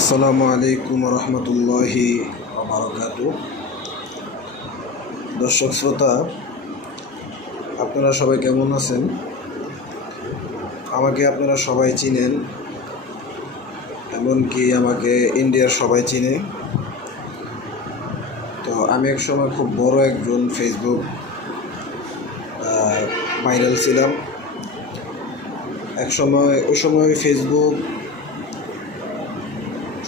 আসসালামু আলাইকুম রহমতুল্লাহি বারাকাতু। দর্শক শ্রোতা, আপনারা সবাই কেমন আছেন? আমাকে আপনারা সবাই চিনেন, এমনকি আমাকে ইন্ডিয়ার সবাই চিনে। তো আমি এক সময় খুব বড় একজন ফেসবুক ভাইরাল ছিলাম। ওই সময় ফেসবুক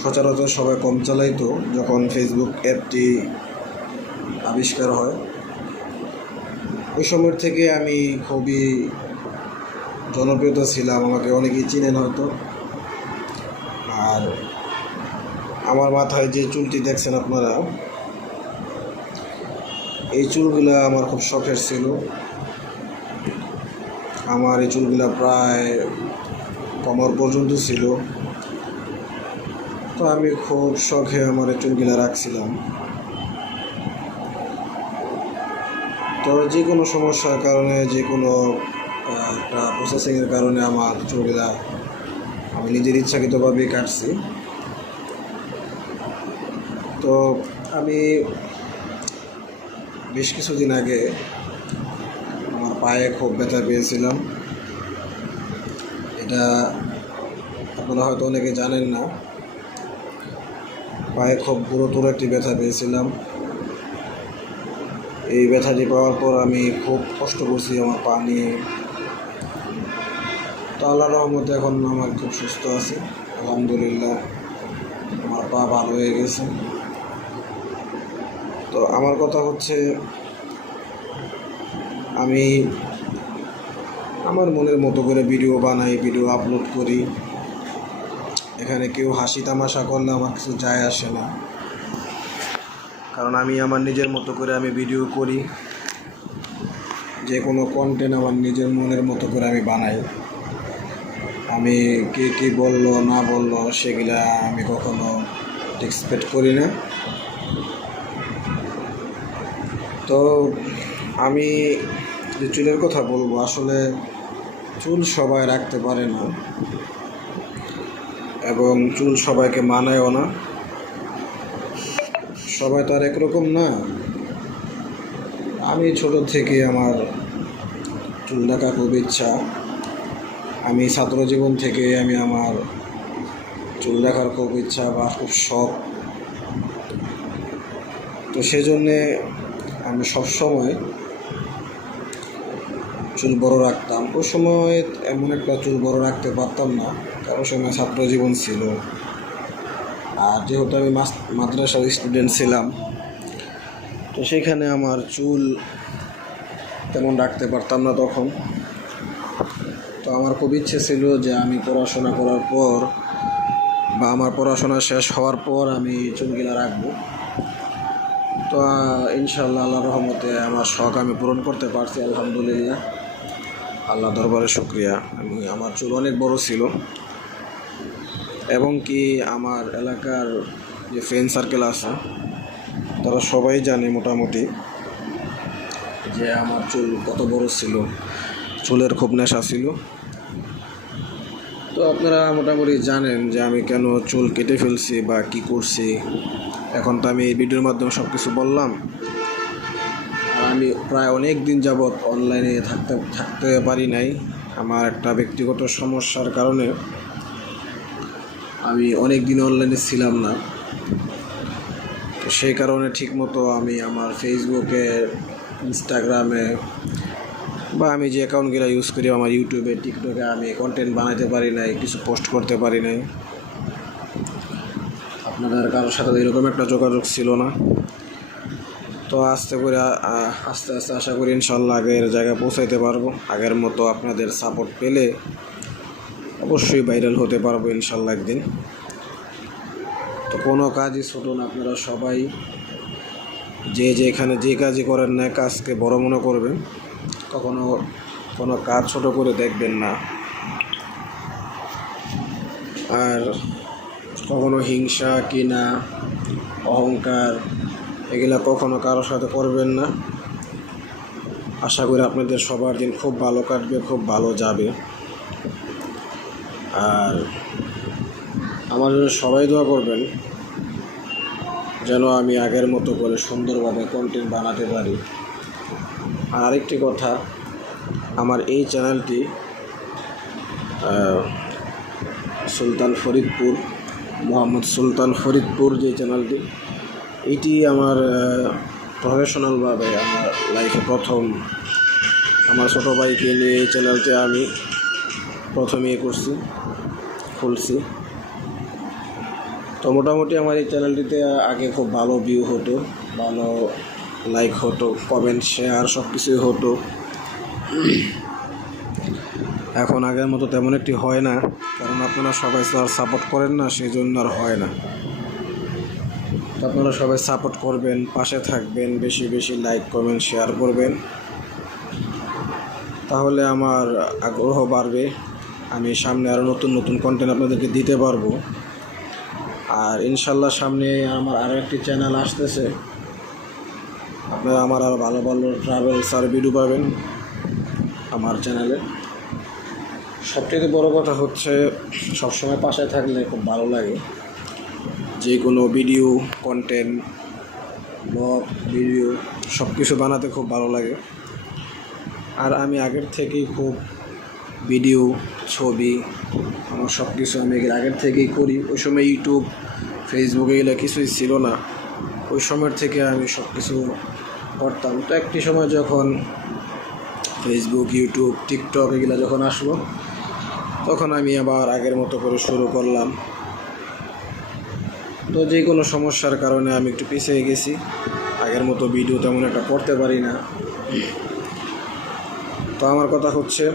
সচরাচর সবাই কম চালাইতো যখন ফেসবুক অ্যাপটি আবিষ্কার হয়। ওই সময় থেকে আমি খুবই জনপ্রিয়তা ছিলাম, আমাকে অনেকেই চিনেন হয়তো। আর আমার মাথায় যে চুলটি দেখছেন আপনারা, এই চুলগুলা আমার খুব শখের ছিল। আমার এই চুলগুলা প্রায় কোমর পর্যন্ত ছিল। তো আমি খুব শখে আমার এই চুলগুলা রাখছিলাম। তো যে কোনো সমস্যার কারণে, যে কোনো একটা প্রসেসিংয়ের কারণে আমার চুলগুলা আমি নিজের ইচ্ছাকৃতভাবেই কাটছি। তো আমি বেশ কিছুদিন আগে আমার পায়ে খুব ব্যথা পেয়েছিলাম। এটা আপনারা হয়তো অনেকে জানেন না। পায়ে খুব গুরুতর একটি ব্যথা পেয়েছিলাম। এই ব্যথাটি পাওয়ার পর আমি খুব কষ্ট করছি আমার পা নিয়ে। তো আল্লাহর রহমতে এখন আমার খুব সুস্থ আছি, আলহামদুলিল্লাহ। আমার পা ভালো হয়ে গেছে। তো আমার কথা হচ্ছে, আমি আমার মনের মতো করে ভিডিও বানাই, ভিডিও আপলোড করি। এখানে কেউ হাসি তামাশা করলে আমার কিছু যায় আসে না, কারণ আমি আমার নিজের মতো করে আমি ভিডিও করি। যে কোনো কন্টেন্ট আমার নিজের মনের মতো করে আমি বানাই। আমি কে কী বললো না বললো সেগুলা আমি কখনো এক্সপেক্ট করি না। তো আমি যে চুলের কথা বলবো, আসলে চুল সবাই রাখতে পারে না এবং চুল সবাইকে মানায়ও না। সবাই তো আর একরকম না। আমি ছোট থেকে আমার চুল রাখা খুব ইচ্ছা। আমি ছাত্র জীবন থেকে আমি আমার চুল রাখার খুব ইচ্ছা বা খুব শখ। তো সেজন্যে আমি সবসময় চুল বড় রাখতাম। ওই সময় এমন একটা চুল বড় রাখতে পারতাম না, কারণ সময় ছাত্র জীবন ছিল। আর যেহেতু আমি মাদ্রাসার স্টুডেন্ট ছিলাম, তো সেখানে আমার চুল তেমন রাখতে পারতাম না তখন। তো আমার খুব ইচ্ছে ছিল যে আমি পড়াশোনা করার পর বা আমার পড়াশোনা শেষ হওয়ার পর আমি চুলগুলা রাখবো। তো ইনশাআল্লাহ আল্লাহর রহমতে আমার শখ আমি পূরণ করতে পারছি, আলহামদুলিল্লাহ। আল্লাহ দরবারে শুকরিয়া। আমার চুল অনেক বড় ছিল, এবং কি আমার এলাকার যে ফ্রেন্ড সার্কেল আছে তারা সবাই জানে মোটামুটি যে আমার চুল কত বড় ছিল। চুলের খুব নেশা ছিল। তো আপনারা মোটামুটি জানেন যে আমি কেন চুল কেটে ফেলছি বা কি করছি। এখন তো আমি এই ভিডিওর মাধ্যমে সব কিছু বললাম। আর আমি প্রায় অনেক দিন যাবৎ অনলাইনে থাকতে পারি নাই। আমার একটা ব্যক্তিগত সমস্যার কারণে আমি অনেক দিন অনলাইনে ছিলাম না। তো সেই কারণে ঠিকমতো আমি আমার ফেসবুকে, ইনস্টাগ্রামে বা আমি যে অ্যাকাউন্টগুলো ইউজ করি, আমার ইউটিউবে, টিকটকে আমি কন্টেন্ট বানাতে পারি নাই, কিছু পোস্ট করতে পারি নাই। আপনাদের কারোর সাথে এরকম একটা যোগাযোগ ছিল না। তো আস্তে আস্তে আশা করি ইনশাল্লাহ আগের জায়গায় পৌঁছাইতে পারবো। আগের মতো আপনাদের সাপোর্ট পেলে অবশ্যই ভাইরাল হতে পারবো ইনশাল্লাহ একদিন। তো কোনো কাজই ছোটো না, আপনারা সবাই যেখানে যে কাজই করেন না, কাজকে বড় মনে করবেন। কখনো কোনো কাজ ছোট করে দেখবেন না। আর কখনো হিংসা, কিনা, অহংকার এগুলা কখনো কারোর সাথে করবেন না। আশা করি আপনাদের সবার দিন খুব ভালো কাটবে, খুব ভালো যাবে। আর আমার জন্য সবাই দোয়া করবেন যেন আমি আগের মতো করে সুন্দরভাবে কন্টেন্ট বানাতে পারি। আর আরেকটি কথা, আমার এই চ্যানেলটি সুলতান ফরিদপুর, মোহাম্মদ সুলতান ফরিদপুর যে চ্যানেলটি, এটি আমার প্রফেশনালভাবে আমার লাইফে প্রথম, আমার ছোটো ভাইকে নিয়ে এই চ্যানেলটি আমি প্রথমেই খুলছি। তো মোটামুটি আমার এই চ্যানেলটিতে আগে খুব ভালো ভিউ হতো, ভালো লাইক হতো, কমেন্ট শেয়ার সব কিছুই হতো। এখন আগের মতো তেমন একটি হয় না, কারণ আপনারা সবাই আর সাপোর্ট করেন না, সেই জন্য আর হয় না। তো আপনারা সবাই সাপোর্ট করবেন, পাশে থাকবেন, বেশি বেশি লাইক কমেন্ট শেয়ার করবেন, তাহলে আমার আগ্রহ বাড়বে, আমি সামনে আরও নতুন নতুন কন্টেন্ট আপনাদেরকে দিতে পারবো। আর ইনশাল্লাহ সামনে আমার আরও একটি চ্যানেল আসতেছে, আপনারা আমার আরও ভালো ভালো ট্রাভেলস আর ভিডিও পাবেন আমার চ্যানেলে। সবথেকে বড় কথা হচ্ছে সবসময় পাশে থাকলে খুব ভালো লাগে, যে কোনো ভিডিও কন্টেন্ট ব্লগ ভিডিও সব কিছু বানাতে খুব ভালো লাগে। আর আমি আগের থেকেই খুব ভিডিও ছবি আমার সব কিছু আমি আগের থেকেই করি। ওই সময় ইউটিউব ফেসবুকে এগুলো কিছুই ছিল না, ওই সময়ের থেকে আমি সব কিছু করতাম। তো একটি সময় যখন ফেসবুক ইউটিউব টিকটক এগুলো যখন আসলো, তখন আমি আবার আগের মতো করে শুরু করলাম। তো যে কোনো সমস্যার কারণে আমি একটু পিছিয়ে গেছি, আগের মতো ভিডিও তেমন একটা করতে পারি না। তো আমার কথা হচ্ছে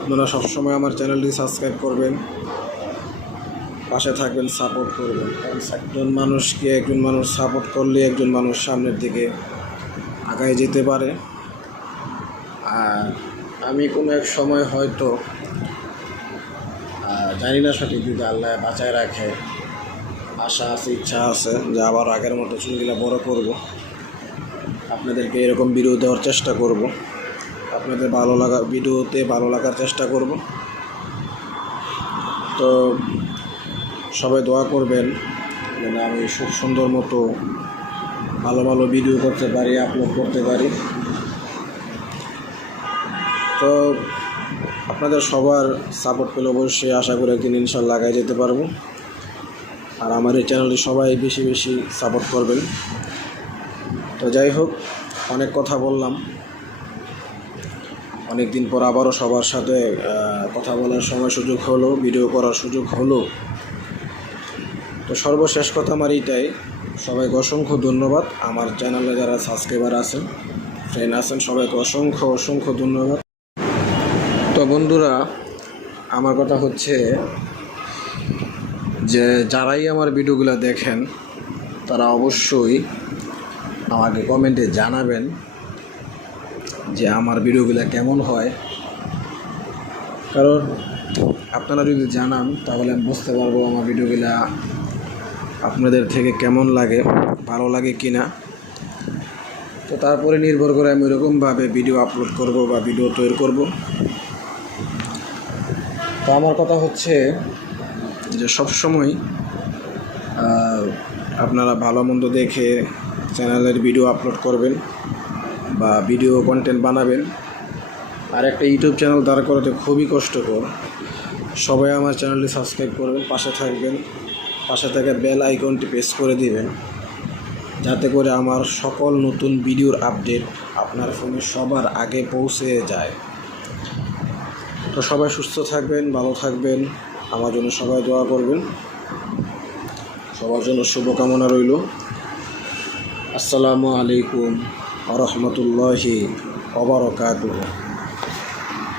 আপনারা সবসময় আমার চ্যানেলটি সাবস্ক্রাইব করবেন, পাশে থাকবেন, সাপোর্ট করবেন। কারণ একজন মানুষ সাপোর্ট করলে একজন মানুষ সামনের দিকে আগায় যেতে পারে। আর আমি কোনো এক সময় হয়তো জানি না সঠিক, যদি আল্লাহ বাঁচায় রাখে, আশা আছে, ইচ্ছা আছে যে আবার আগের মতো চুলগুলো বড় করব, আপনাদেরকে এরকম ভিডিও দেওয়ার চেষ্টা করব, আপনাদের ভিডিওতে ভালো লাগার চেষ্টা করব। তো সবাই দোয়া করবেন যেন আমি খুব সুন্দর মতো ভালো ভালো ভিডিও করতে পারি, আপলোড করতে পারি। তো আপনাদের সবার সাপোর্ট পেলে অবশ্যই আশা করি একদিন ইনশাল্লাহ আগায় যেতে পারবো। আর আমার এই চ্যানেলটি সবাই বেশি বেশি সাপোর্ট করবেন। তো যাই হোক, অনেক কথা বললাম, অনেক দিন পর আবারও সবার সাথে কথা বলার সুযোগ হলো, ভিডিও করার সুযোগ হলো। তো সর্বশেষ কথা আমার এইটাই, সবাইকে অসংখ্য ধন্যবাদ। আমার চ্যানেলে যারা সাবস্ক্রাইবার আছেন, ফ্রেন্ড আছেন, সবাইকে অসংখ্য ধন্যবাদ। তো বন্ধুরা, আমার কথা হচ্ছে যে যারাই আমার ভিডিওগুলো দেখেন তারা অবশ্যই আমাকে কমেন্টে জানাবেন যে আমার ভিডিওগুলো কেমন হয়। কারণ আপনারা যদি জানান তাহলে আমি বুঝতে পারবো আমার ভিডিওগুলো আপনাদের থেকে কেমন লাগে, ভালো লাগে কি না। তো তারপরে নির্ভর করে আমি ওইরকমভাবে ভিডিও আপলোড করব বা ভিডিও তৈরি করব। তো আমার কথা হচ্ছে যে সবসময় আপনারা ভালো মন্দ দেখে চ্যানেলের ভিডিও আপলোড করবেন বা ভিডিও কন্টেন্ট বানাবেন। আর একটা ইউটিউব চ্যানেল দাঁড় করাতে খুবই কষ্টকর। সবাই আমার চ্যানেলটি সাবস্ক্রাইব করবেন, পাশে থাকবেন, পাশে থেকে বেল আইকনটি প্রেস করে দিবেন, যাতে করে আমার সকল নতুন ভিডিওর আপডেট আপনার ফোনে সবার আগে পৌঁছে যায়। তো সবাই সুস্থ থাকবেন, ভালো থাকবেন, আমার জন্য সবাই দোয়া করবেন। সবার জন্য শুভকামনা রইল। আসসালামু আলাইকুম ওয়া রাহমাতুল্লাহি ওয়া বারাকাতুহু।